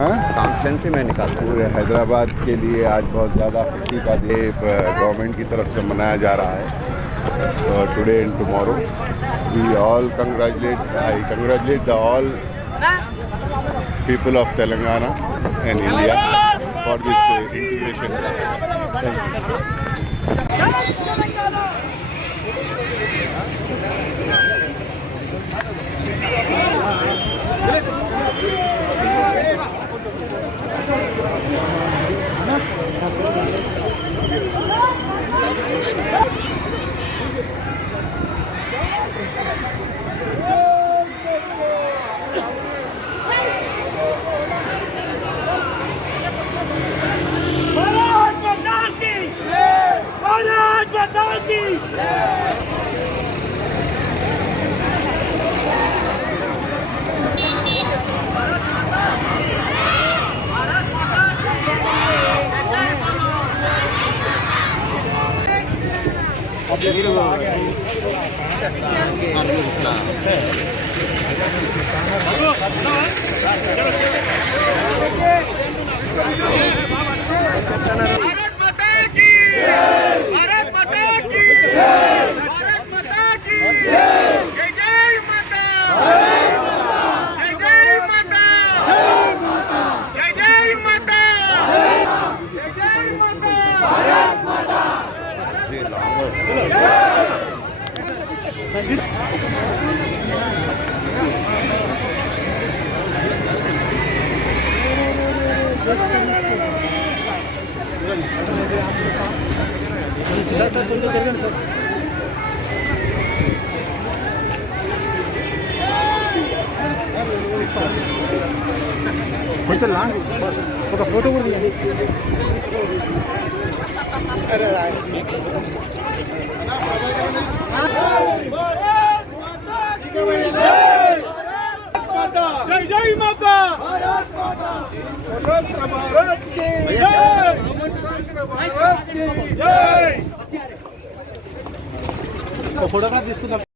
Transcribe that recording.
Constituency में निकाल पूरे हैदराबाद के लिए आज बहुत ज़्यादा खुशी का डे गवर्नमेंट की तरफ से मनाया जा रहा है today and tomorrow we all I congratulate the all people of Telangana and India for this integration. కొంచెం లాంగ్ ఒక ఫోటో కూడా జై జై మాతా భారత్ మాతా స్వతంత్ర భారత్ కి జై స్వతంత్ర భారత్ కి జై ఫోటోగ్రాఫ్ తీసుకుందాం.